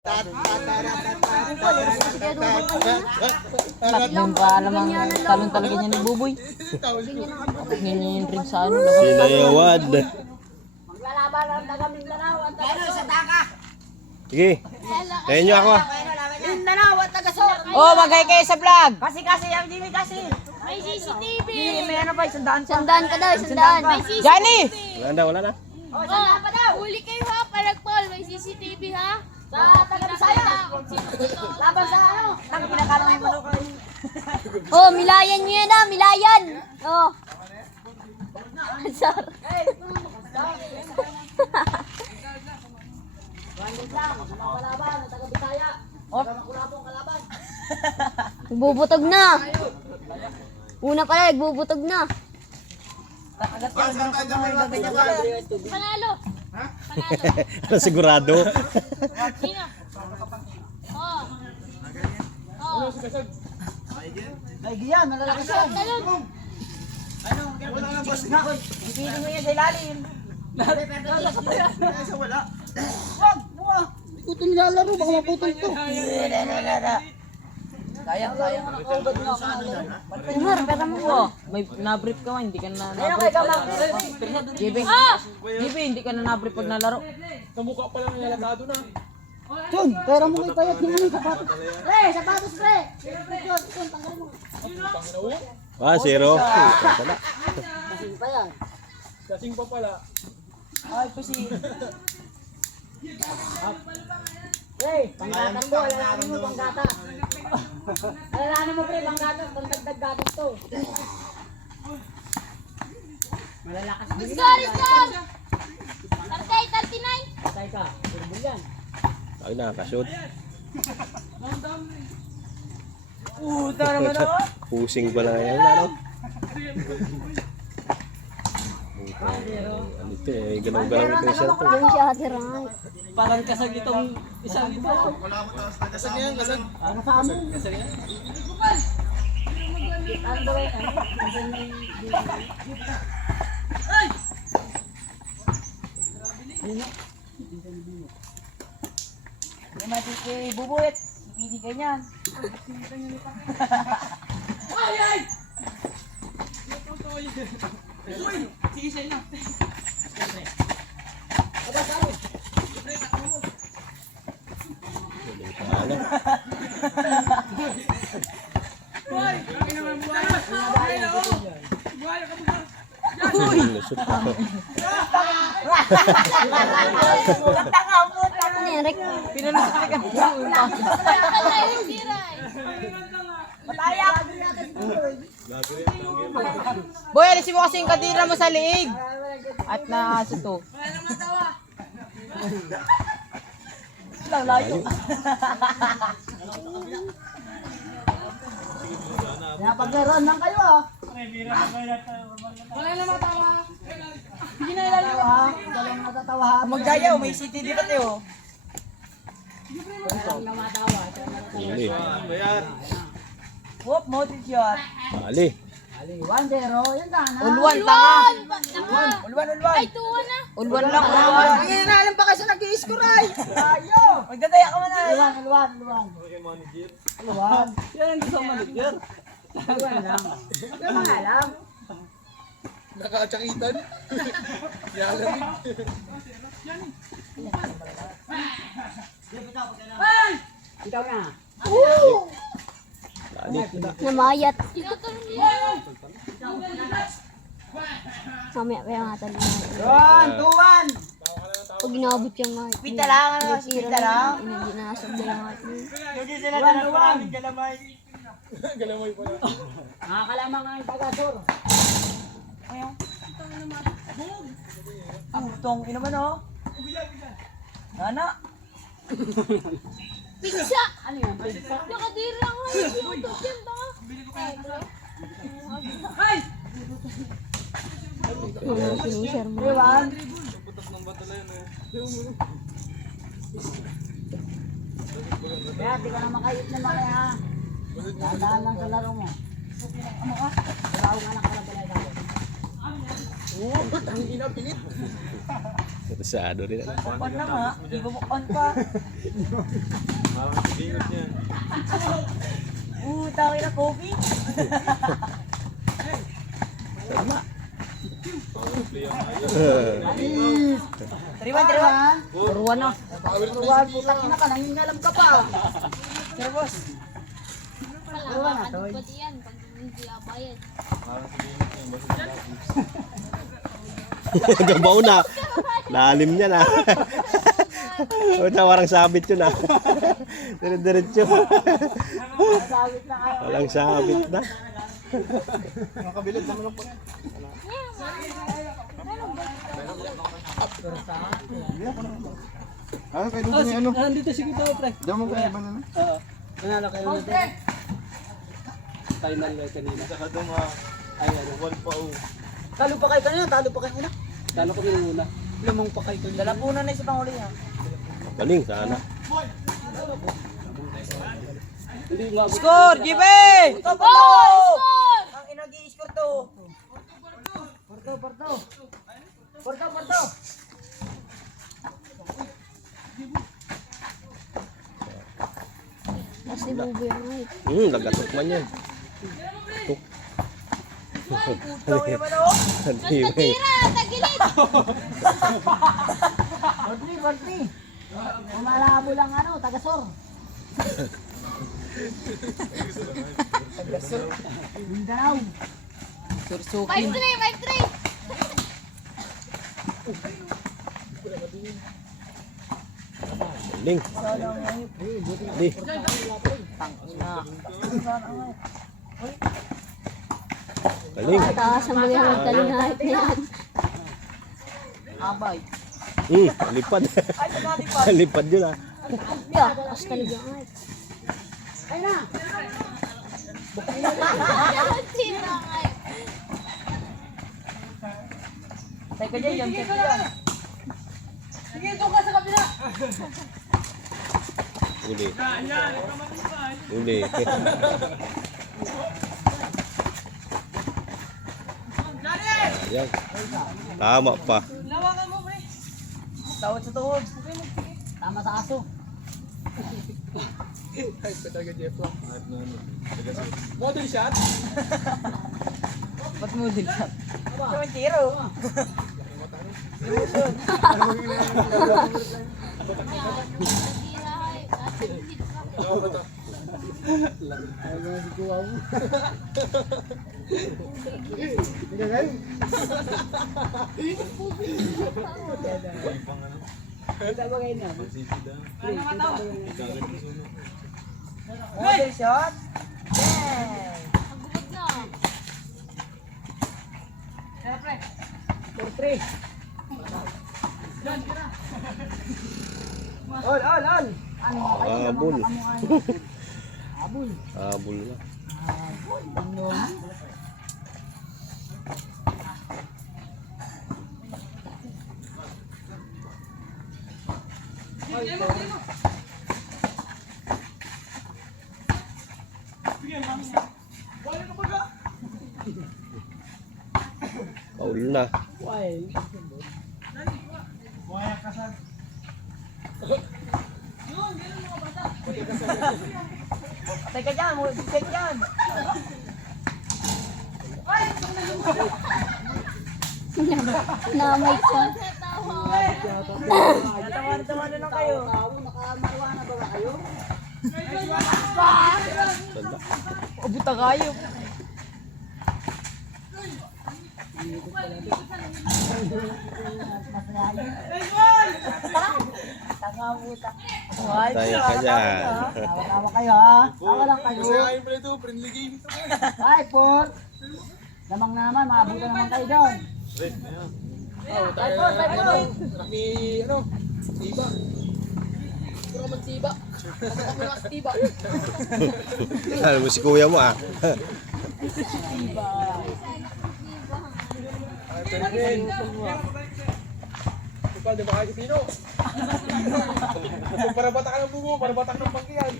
Tatlong pa alam ang talon talaga niya ni Buboy. Ganyan rin sa ano. Sinayawad. Maglalaban ang taga Mindanao at taga sa taka. Sige. Kaya nyo ako. Mindanao at taga Sor. Oh, magay kayo sa vlog. Kasi ang Jimmy kasi. May CCTV! May ano pa, sandaan pa. Sandaan ka daw, sandaan. May CCTV! Johnny! Wala na. Oh, sandaan pa daw. Huli kayo ha, palagpal. May CCTV ha? Sa taga Bisaya. Laban sa ano? Nang pinakala ng manok. Oh, milayan nyo yan ha, milayan! Oh. Sorry. Kalaban, ang taga Bisaya. Kulabong kalaban. Nagbubutog na. Una pala, nagbubutog na. Panalo. Ano sigurado? Sino? Oh. Oh. Ay, giyan, malalakas yan. Talon. Wala nang boss na. Ipili mo yan sa ilalim. Wag, buwa. Ito nilalaro, baka maputol to. Sayang. Umar, pera mo ko. May na-brief ka man, hindi ka na Ayun na-brief. kay Gamak. Jibe, Jibe, hindi ka na na-brief pag nalaro. Chun, pera mo kay payat ng mga sapatos. Pre, sapatos pre. Chun, tanggal mo. Ah, 0. Wala. Kasing pa yan. Kasing pa pala. Ay, pusi. Pre, panggatan mo, alalahanin mo, panggata. Alalahanin mo pre, panggata, pangdagdag gatas to. Malalakas din. Score, score! 39. Patay ka, turbol yan. Ay, nakakashoot. Puta naman ako. Pusing pa lang yan. Ano? Ano ito eh, galaw-galaw ito yung cellphone. Yung siya hatiran. Parang kasag itong isang ito. Kasag yan, kasag. Ano sa amin? Kasag yan. Ano ba yan? Hindi natin si Bubuit. Pili ganyan. Sige siya na. Lusot pa. Ano yan, Rick? Pinalusot ka. Boy, alisin mo kasi yung kadira mo sa liig. At naaso to. Lang layo. Napaglaruan lang kayo ah. Wala na matawa. Hindi na ilalawa ha. Wala na matatawa ha. Magdayaw, may city di ba tayo? Wala na matawa. Huli. Whoop, motive shot. Ali. Ali, 1-0. Yan sana. Ulwan, tanga. Ulwan. Ay, tuwa na. Ulwan lang, ulwan. Hindi na alam pa kasi nag-i-score ay. Ayo. Magdadaya ka man ay. Ulwan. Ulwan. Yan ang gusto manager. Ulwan lang. Wala mga alam. Nakatsakitan. Yalamig. Ikaw na. Ali. Namayat. Mamaya pa yung atal na. 1-2-1. Pag inabot yung mga. Pita lang, ano? Pita lang. Hindi na nasab na yung atal. Hindi sila na maraming galamay. Galamoy pala. Nakakalamang ang taga-sur. Ayaw. Ang butong, ino man oh. Ano? Pizza! Ano yan? Pizza? Nakadira nga yung YouTube yan, tanga. Ano sinishare mo? Iwan. Kaya di ka na makayot na makaya. Tandaan lang sa laro mo. Ano ka? Laro nga lang ka na balay dapat. Ang ina, pilit. Ito sa ado rin. On na nga. Di bumukon pa. Tawin na coffee. Tiriwan. Turuan na. Turuan, putang ina ka, nangingalam ka pa. Sir boss. Turuan na, Toy. Pati yan, pag hindi abayad. Gabaw na. Lalim niya na. O, warang sabit yun ah. Dire-diretso. Walang sabit na. Nakabilid naman ako. Ano kayo doon ni ano? Nandito si Kito, pre. Diyan mo kayo ba na? Oo. Nanalo kayo nito. Final kanina. Saka doon mga Ay, ano. one pa o. Talo pa kayo kanina, talo pa kayo una. Talo kami nung una. Lumang pa kayo kanina. Dalapunan na isa pang uli ha. Galing sana. Score, JB! Porto! Score! Ang inag-i-score to. Porto. Kasi bubo yung right. Nagatok man yan. Putang ina man ako. Tira! Tagilid! Bartli. Umalabo lang ano, tagasor. Tagasor. Mindanao. 5-3, 5-3! Galing. Di. Galing. Taas ang mga magtalingahit na yan. Abay. Lipad. Ay, pagkati pa. Lipad yun ah. Yeah, taas talingahit. Ay na. Sinangay. Teka dyan, yan. Sige, doon ka sa kabila. Uli. Uli. Ayan. Tama pa. Tawad sa tuhod. Tama sa aso. Ay, talaga Jeff lang. Model shot? Ba't mo din ka? Yung tiro. Emotion. Model shot. Yeah. Magubad na. For 3. All. Ano nga kayo? Abol. Abol. Abol na. Ano? Paul na. Why? Patay ka dyan, musik dyan. Namay ka. Tawa-tawa na lang kayo. Nakamarwana ba kayo? Tanda. Buta kayo. Tanga-buta. Tayo ka dyan. Tawa-tawa kayo ha. Tawa lang kayo. Kasi kain pala ito, friendly game. Ay, por. Lamang na naman, maabutan naman kayo doon. Oh, tayo anak ni, ano, Tiba. Puro man Tiba. Kasi kami na Tiba. Alam mo si kuya mo ah. Ay, Fermin. Ipal, di ba kayo Pino? Para batak ng bungo, para batak ng pangkiyan.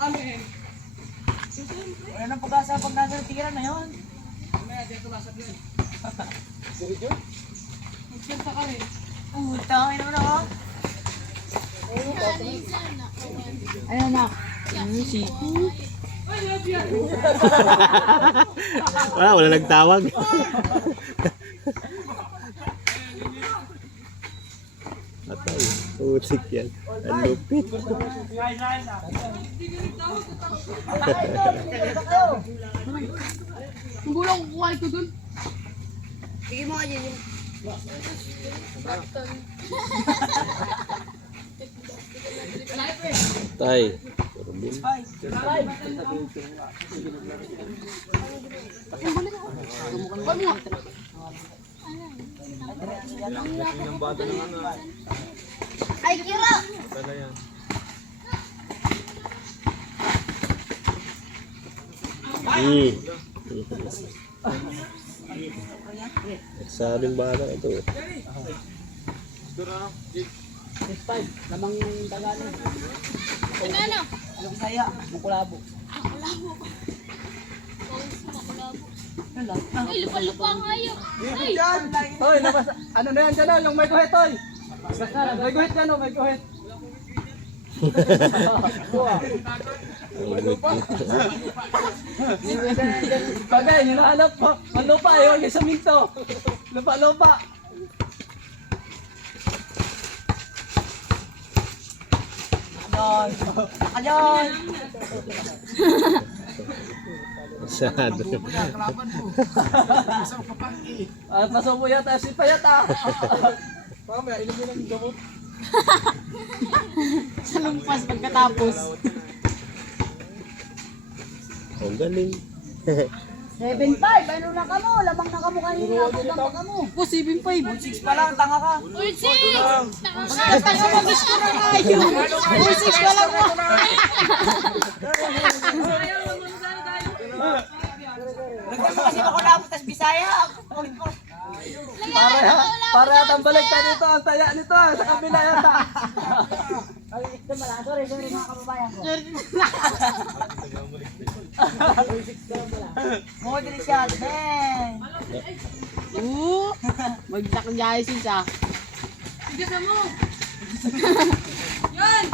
Amen. Wala nang pag-asa pag nasa tigiran na yun. Dirit yun? Utang, ino na ako. Ayun na. Wala nagtawag. Atay, utik yan. Ang lupit. Ang gulang kukuha ito dun. Bigyan mo kayo yung... Tay. Ay, kira! Sabing bata ito. Lamang yung Tagalog. Ano? Yung saya. Bukulabo. Ay, lupa-lupa ang hayop. Ay, Hoy, ano na yan dyan, yung may guhit, hoy. May guhit dyan, may guhit. Bagay, hinahanap po. Ang lupa, yung sa minto. Lupa-lupa. Ayon! Masyado. Pasubo yata si Payata. Sa lumpas pagkatapos. Ang galing. 7-5, ano na ka mo? Lamang na ka mo kanina. Lamang ka mo. Po, 7-5. 6 pa lang, tanga ka. Ulsik! Tanga mag-gusto na kayo. 4-6 ka lang mo. Nagkasa kasi makulabot, tas Bisaya. Para yata ang balik tayo dito, ang taya nito, sa kabila yata. Ay, ito mala. Sorry mga kababayan ko. Modern siya, men. Magtakyasin siya. Tigasan mo. Yan!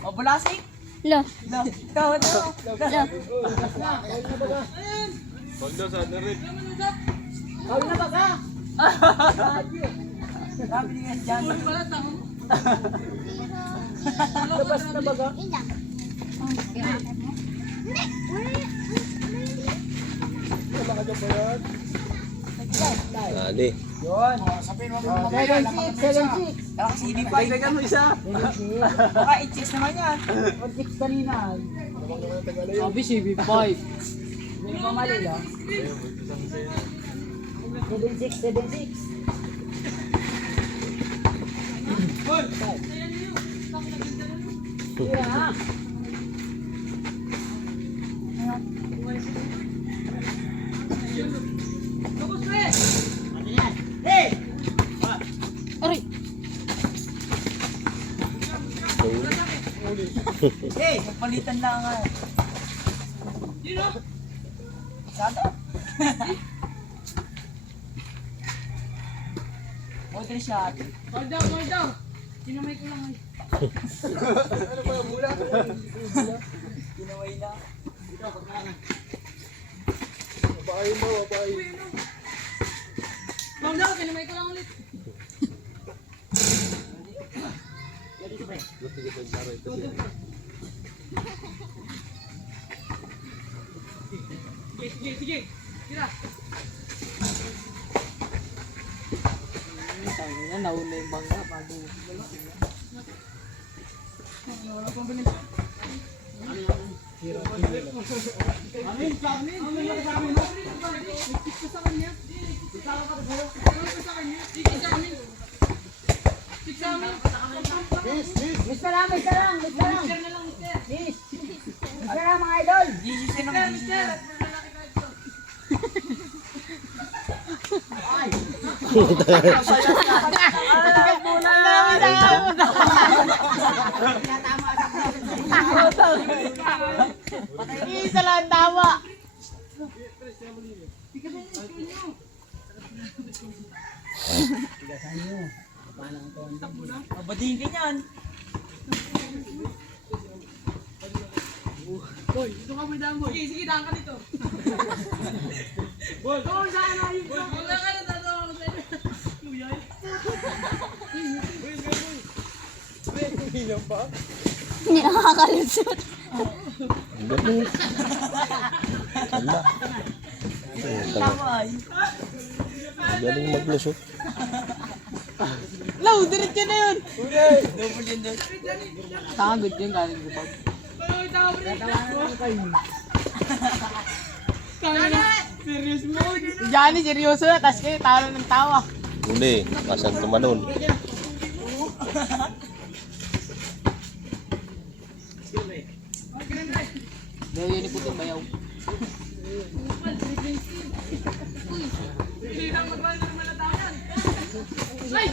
O, bulasik. Lo. Ito. Kawin na ba ka? Sabi niya dyan. Wala tama mo. Labas na ba ka? Dali. Yun. 7-6. Kasi hindi pa. Dagdagan mo isa. Baka 8-6 naman yan. 1-6 kanina. Sabi 7-5. Hindi mo mali lang. 7-6. Yeah. Tapos pre! Hey! Aray! Hey! Magpalitan lang nga. Sino? Sado? Modern shot. Hold down. Sinamay ko lang ay. Ginaway na. Hold down, sinamay ko lang ulit. Sige. Tira. Sabi na, nauna yung bangga bago. Wala pang bilis. Amin. Ikis ka sa kanya. Ikis sa kanya. Ikis sa amin. Miss na lang. Mister na lang, mister. Miss na lang mga idol. Mister. Isa lang tama. Abadin ka niyan. Boy, ito ka may daan, boy. Sige, sige, daan ka dito. Boy, doon sa ano yung boy. Wala ka na tatawa ko sa'yo. Luyay. Hindi nakakalusot. Ang galing. Wala. Taway. Ang galing maglusot. Law, diretso na yun. Double yun doon. Tangagod yun, galing ko pag. Serious mo. Si Johnny, seryoso na, tas kayo, talo ng tawa. Huli, pasan tumalon. Daw yun yung puting bayaw. Hindi na magbahan na naman na tayo. Ay!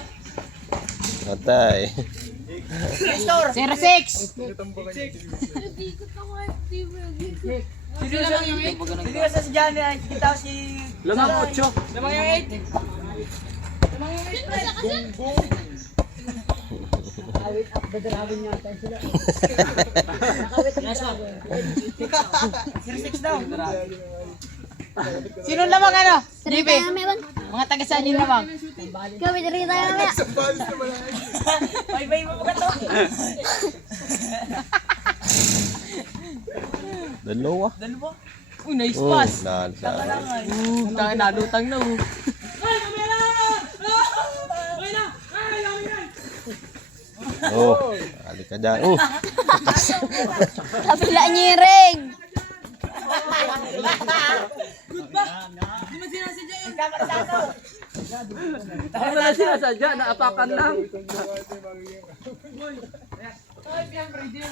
Natay. 06! Seryoso si Johnny. Kita ko si... Lamang 8. Lamang yung 8. Lamang yung 8. Six daw. Sino lamang ano? JP? Tayo namin, Ewan. Mga taga saan yung lamang? Kami, tayo namin. Bye-bye mo ka to. Dalawa. Dalawa. Uy, nice Oh, pass. nasa. Tangin na, lutang na. Ay, kamera! Ay na! Ay, yamin yan! Oh, alik ka dyan. Oh, Kapila niyo yung ring. Good ba? Di ba sinasadya yun? Ako na lang sinasadya, naapakan lang. Boy! Ay, piyempre, dear.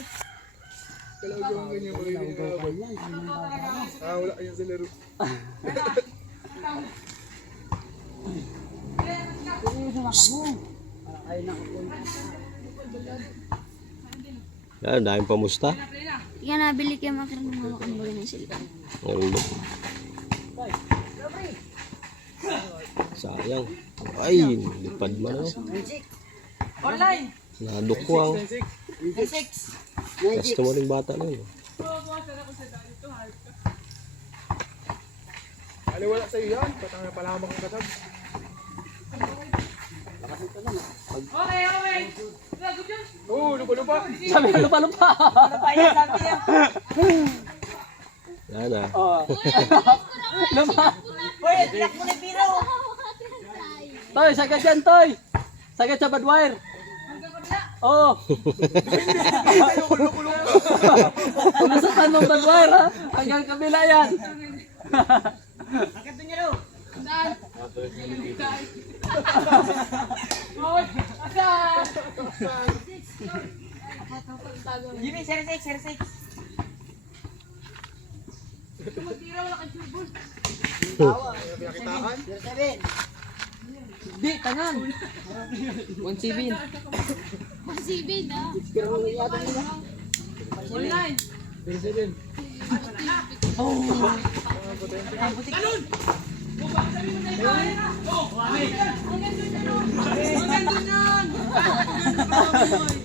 yan, daming pamusta. Yan, nabili kayo makirin ng hawak ang bulan ng silpa. Ulo. Sayang. Ay, lipad man. Oh. Online! Nadukwang. Gusto mo rin bata na yun. Ali, wala sa'yo yan. Patang na pala kang kasab. Okay, okay! Good yun! Oo, lupa-lupa. Sabi na lupa-lupa. Payan sabi niya. Yan na. Oh. Luma. Uy, tiyak mo na yung piro. Toy, sagad yan, Toy. Sagad sa badwire. Oo. Punasan mong badwire, ha? Hanggang kabila yan. Angkat niya daw. Saan? Boy! Asa? Jimmy, 06. Tumagtira, wala kang surbol. Pinakitaan. 07. Di, tangan. 1-7. Masibid, ah. Online! Ganun! O, baka sabihin mo sa iba, ayun na! O, ang ganda niya, no? Ang ganda niyan!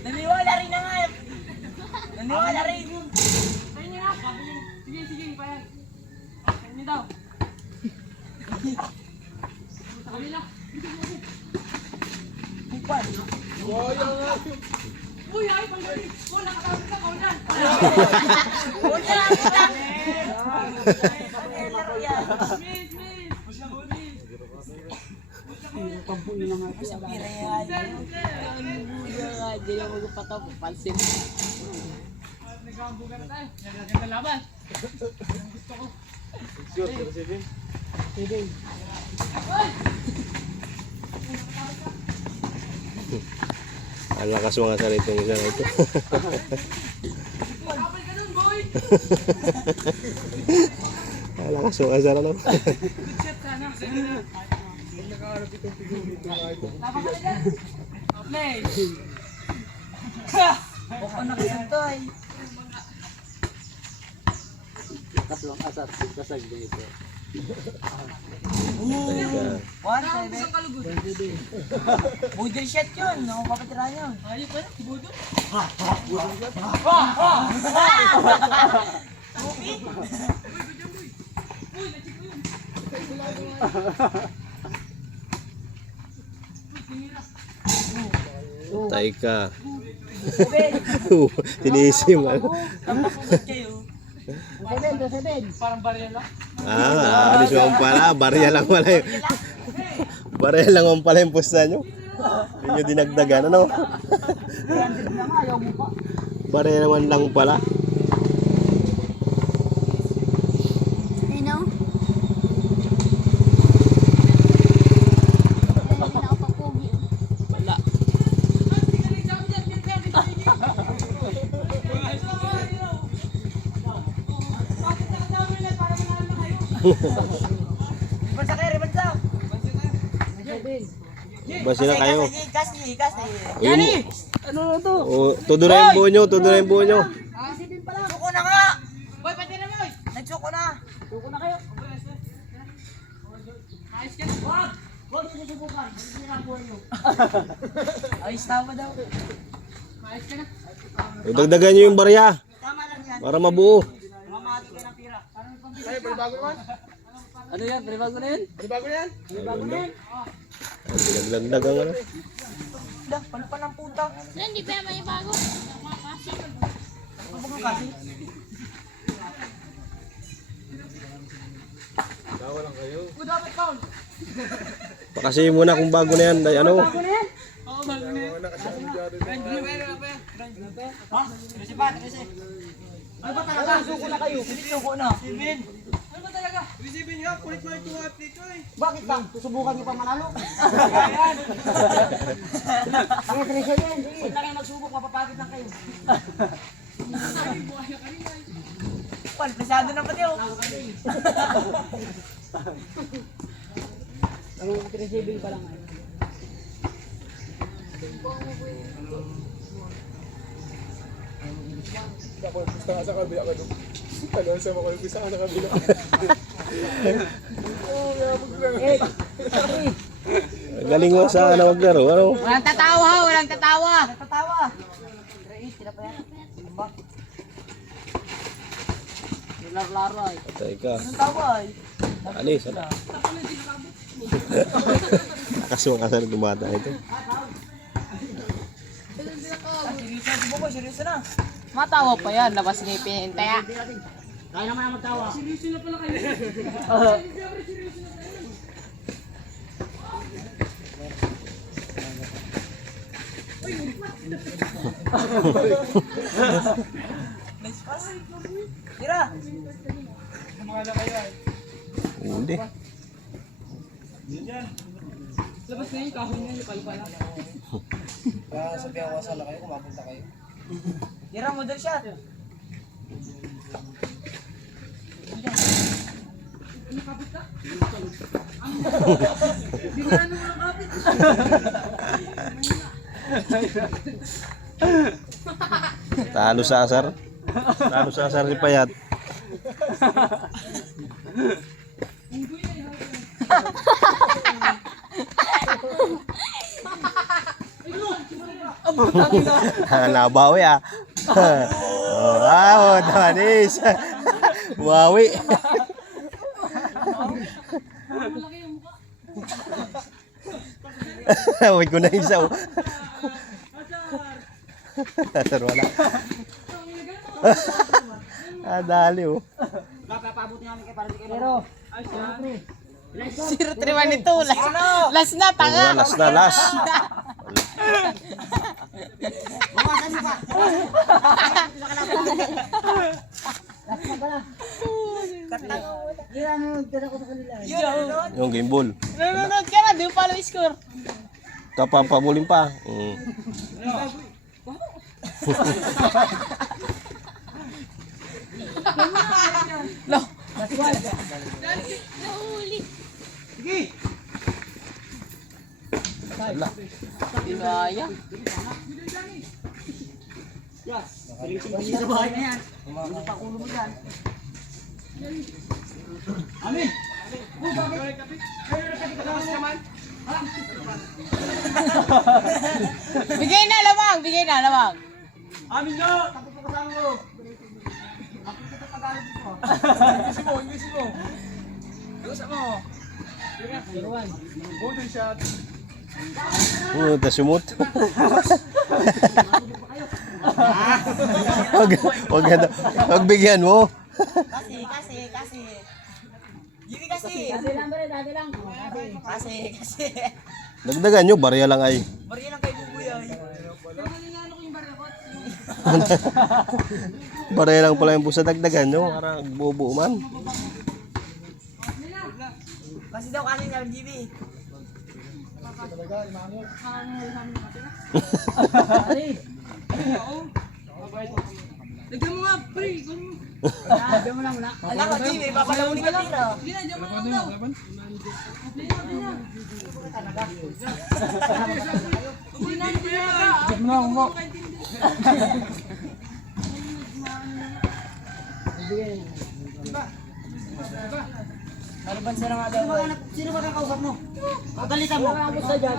Naniwala rin na nga. Naniwala rin. Ayun niya nga, sige, sige, payan. Ayun niya daw. Sa kabila. Uy, ay, panggaling! O, nakatapit ka, kaunan! Una. Miss, miss! Diyan yung magpataw, pansin. Nagkambugan na tayo. Nagaganda laban. Gusto ko. Ang lakas mga salita ng isa na ito. Kapal ka nun, boy! Ang lakas mga salita na. Good shot sana. Laban ka na dyan. Play! Baka nakasantoy. Tatlong asat, kasag dito. Budol shot yun. Ako papatirahan yun. Ayun pa na, budol. Tay ka. Tiniis yung ano. Parang barya lang. Alis mo pala. Barya lang pala yun. Barya lang ang pala yung pusta nyo. Hindi nyo dinagdagan, ano? Barya naman lang pala. You know? Nakapag-pogi. Wala. Ribansa kayo, ribansa. Basi na kayo. Higas na, higas na. Yani! Ano na to? Todo na yung buo nyo, todo na yung buo nyo. Suko na nga! Boy, pati na boy! Nagsuko na! Suko na kayo! Ayos ka na! Wag! Wag sinusubukan! Hindi na buhay nyo. Ayos tama daw. Ayos ka na! Dagdagan nyo yung barya. Tama lang yan. Para mabuo. Mamahati kayo ng pira. Ay, panibago naman. Ano yan? Panibago na yan? Panibago na yan. Dinagdag ang ano. Dah, paano pa ng puta? Hindi pa may bago. Ano ba kasi? Dawa lang kayo. Pakasihin muna kung bago na yan. Ay, ano? Dawa na kasi ano dyan. Ha? Kasi ba? Kasi. Ano ba talaga? Suko na kayo. Suko na. Sibin. Ano ba talaga? Isipin nyo, kulit-kulit tuwat dito eh. Bakit ba? Susubukan niyo pa manalo? Ayan. Ang atresya yan. Huwag na kayo magsubok. Mapapagod lang kayo. Pal, pesado na pati oh. Ang atresya pa lang ay. Ako, gusto ka sa kabila ka doon. Ano, sa mga gusto ka sa kabila. Oo, yabag lang. Galing mo sa ano maglaro. Ano? Walang tatawa, walang tatawa. Natatawa. Tira pa yan. Ba? Laro-laro ay. Patay ka. Anong tawa ay? Alis. Ano? Nakasuwang ka sa tumata ito. Seryoso na si Bobo, seryoso na. Matawa pa yan. Labas niya yung pinintaya. Kaya naman ang magtawa. Seryoso na pala kayo. Nice pass. Tira. Hindi. Labas na yung kahon niya. Yung palpala. Sabihan ko sa kayo kung mapunta kayo. Tira, model shot. Talo sa asar. Talo sa asar si Payat. Nabawi ah. Oh, Danis. Wawi. Wait ko na isa. Asar wala. Dali oh. Papaabot niya kami kay para di kayo. Pero, 0-3-1 ito. Last na, tanga. Last na, last. bumasan mo pa. Yung game ball. Nanonood ka na, di mo follow score. Kapapabulin pa. No. Nahuli. Wala. Inaya. Sa bahay na yan. Hindi pa kulo mo yan. Amin. Bigay na lamang, bigay na lamang. Amin nyo! Tapos ko kasama mo! Ako sa Tagalog dito. Inglesin mo. Gusto mo? Golden shot. Sumut. Wag bigyan mo. Kasi. Yumi kasi. Dati lang ba rin, dati lang. Kasi. Dagdagan nyo, barya lang ay. Bariya lang kay Buboy ay. Barya lang pala yung pusa, dagdagan nyo. Para bobo man. Kasi daw kanin ng GB. Lagyan mo nga, pre. Dati mo lang muna. Alam ko GB, papalawin ka tira. Nalibansa na nga daw. Sino ba kakausap mo? Pagalitan mo. Wala mo sa dyan.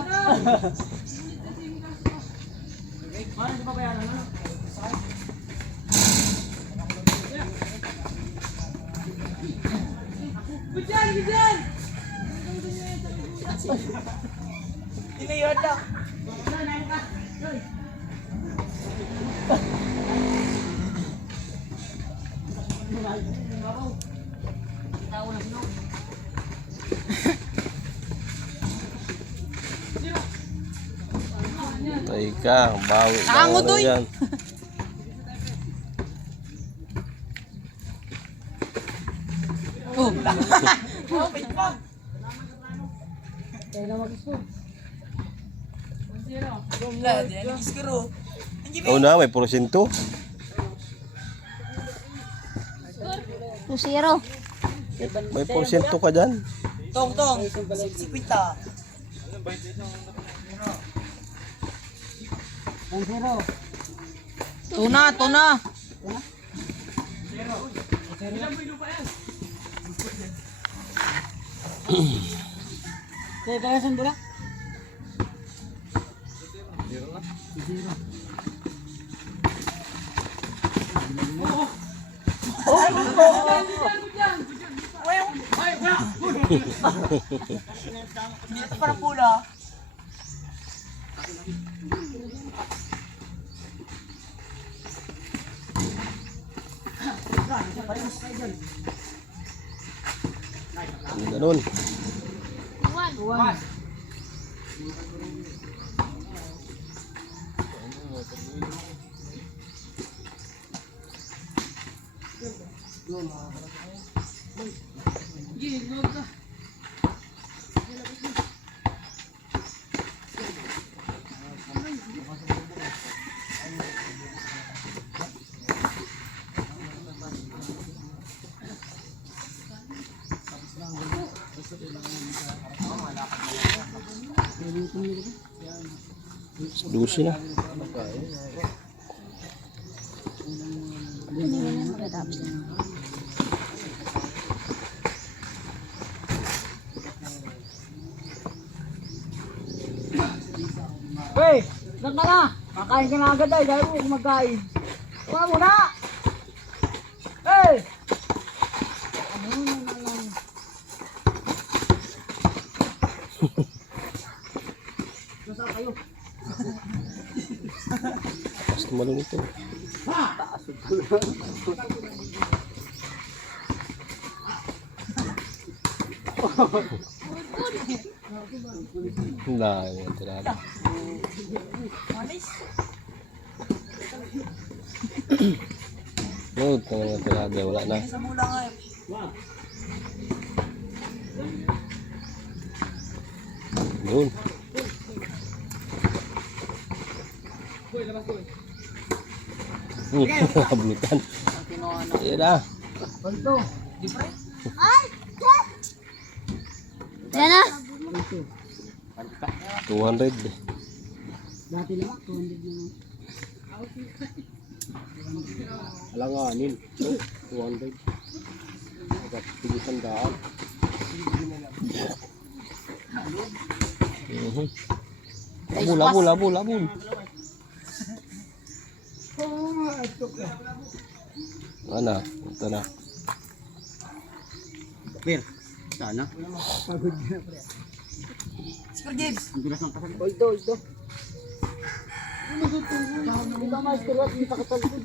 Tinayod lang. Ay ka, bawi. Ango to, yan. Oh, Oh, wait pa. Wala, di na nag-iskuro. Ang GB. Oo na, may porsyento. 2-0. May porsyento ka dyan. Tong, si Quinta. tuna. Kaya kaya sandula? Dito para pula. Ganun. Lucy na. Hey! Saan ka na? Kakain ka na agad ay, dahil mo kumakain. Tuwa mo na! Hey! Basta malun ito. Nah, ini terada. Load ka nga terada, wala na. Sa mula nga eh. Doon. Hablutan. Iya dah. Yan na! 200. Dati lang, 200 na. Alanganin. 200. Agak 700. Labul, labul, labul, labul. Ano? Ito na. Bir. Sana. Super Gibbs. Ang bilas ng pasal. Ito. Hindi ka master at hindi pa katalpod.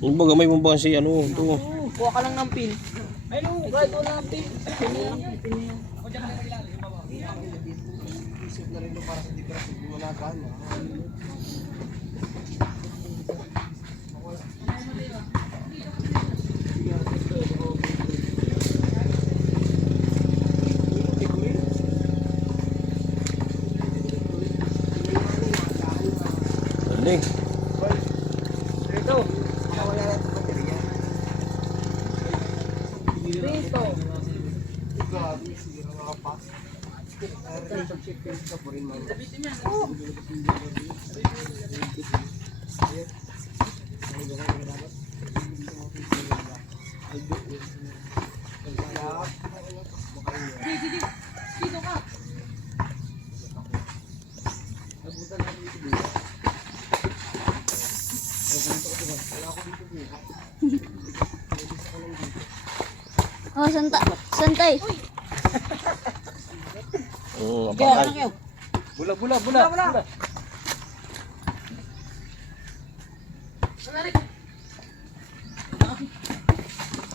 Yung baga may pambang si ano, ito. Kuha ka lang ng pin. Kahit wala ng pin. Galing. Oh, santay. Apakal. Bula.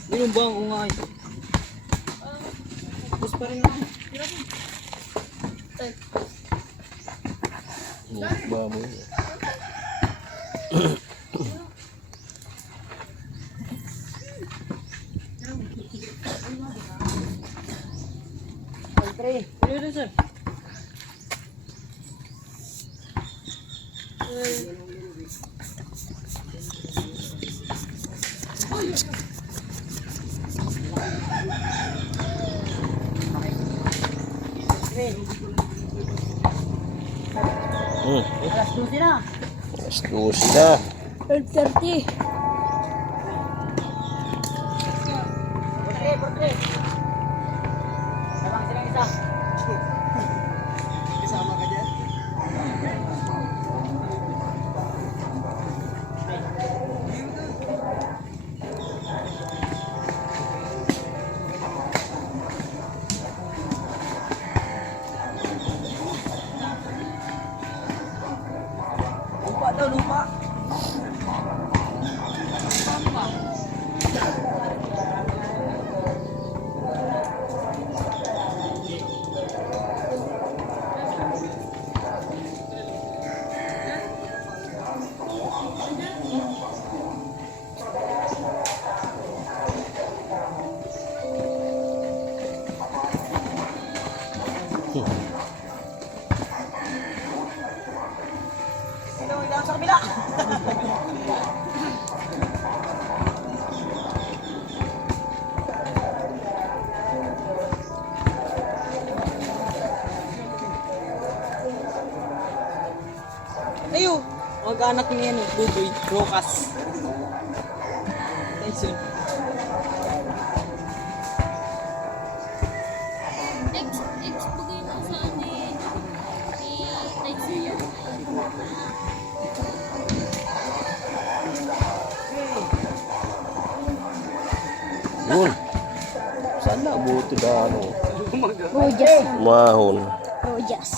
Binumbang ko nga ito. Bus pa rin ako. Ba mo. Ano sir? Alas 12 na. Alas 12 na. 12:30. Portre. Sabang silang isa. Kasama ka dyan? Lupa. Sino ilang sa kabila? Ayo! Mag-anak niya yan, Buboy. Rokas. Tyson. Bugay na sa Tyson. Yun. Sana buti na ano. Rojas. Mahon. Rojas.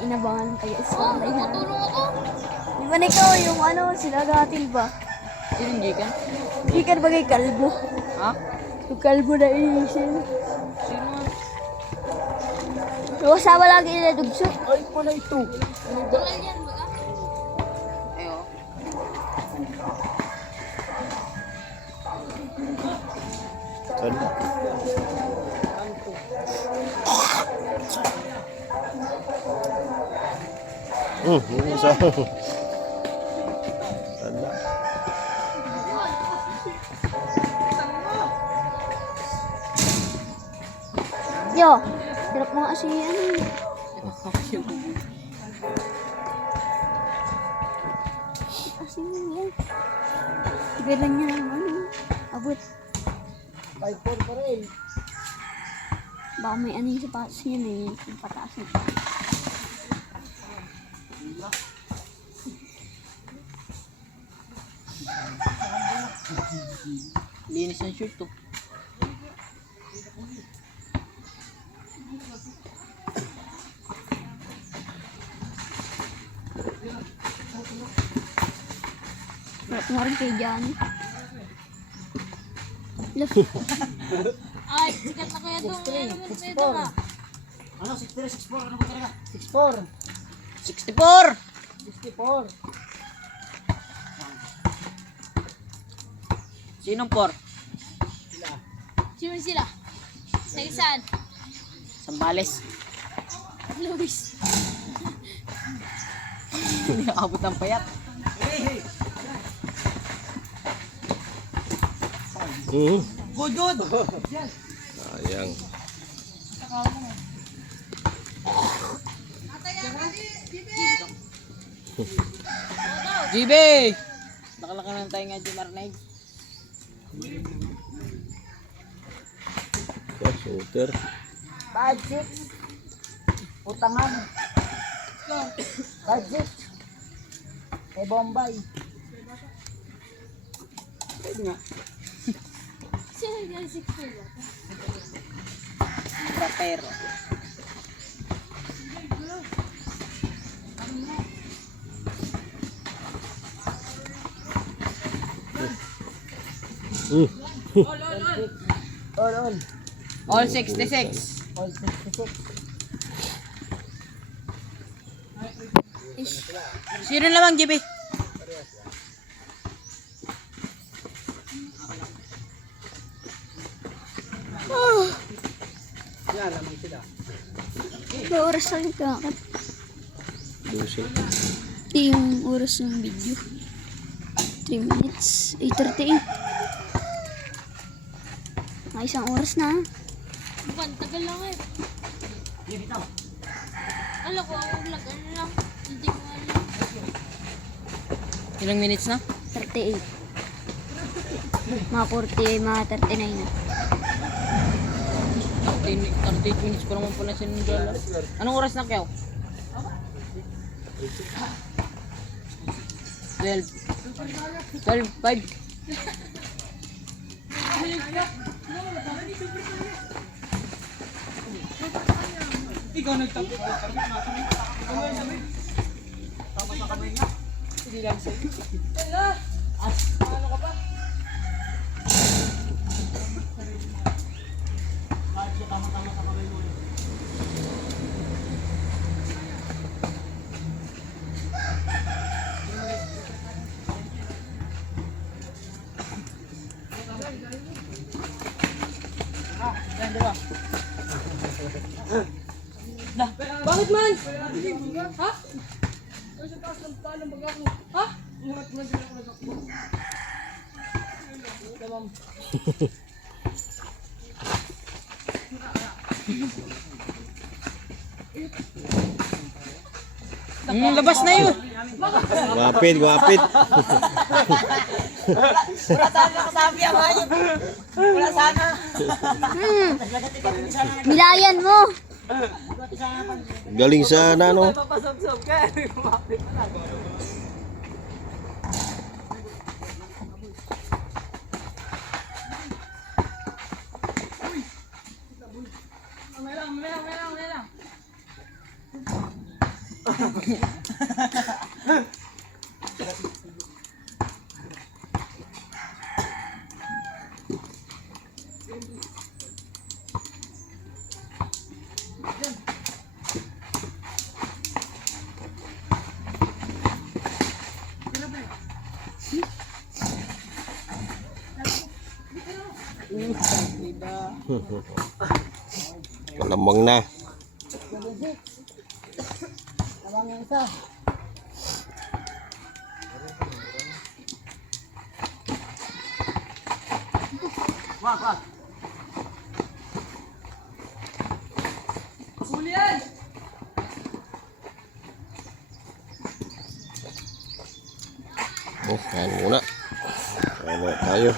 inabangan pa yung sanay na. Di ba na ikaw yung ano, sinagatil ba? Sinong gikan? Hindi ka ba kay kalbo? Ha? Yung kalbo na iisin. Sino nga? Yung kasama lagi nila dugso. Ay, pala ito. Ayo. Ano? Yung isa. Sana. Yo, hirap mga kasi ano. Asin mo yan. Tigilan niya ng ano. Abot. 5-4 pa rin. Baka may ano yung sapatos niya na yun. Yung pataas na. Linis ng shirt to. Harap nga rin kay Johnny. Love. Ay, sikat na kaya ito. Ano naman pwede ka? Ano, 63, 64, ano ba talaga? 64. 64! 64. Sinong por? Sino sila? Sa saan? Sambales. Luis. Hindi nakabot ng payat. Good, good. Sayang. GB! Nakalaki na tayo nga dyan, Marnay. Shooter. 5-6. Utangan. 5-6. Kay Bombay. Sino yung 6 ba? Rapero. All. All 66. All 66. Sino naman, GB? May oras na rin kakap. 12. Ito yung oras ng video. 3 minutes. 8:38. May isang oras na. Bukan, tagal lang eh. Alam ko, ang vlog, ano lang. Hindi ko alam. Ilang minutes na? 38. Mga 40, mga 39 na. 38 minutes pa naman pala sinunod. Anong oras na kayo? 12. 5. Bakit man? Ha? Ha? Labas na yun. Guwapit, guwapit. Wala sana kasabi ang hayop. Wala sana. Nilayan mo! Galing sa ano. Papasabsab ka. May lang. Malamang na. Lamang yung isa. Oh, kain muna. Kain muna tayo.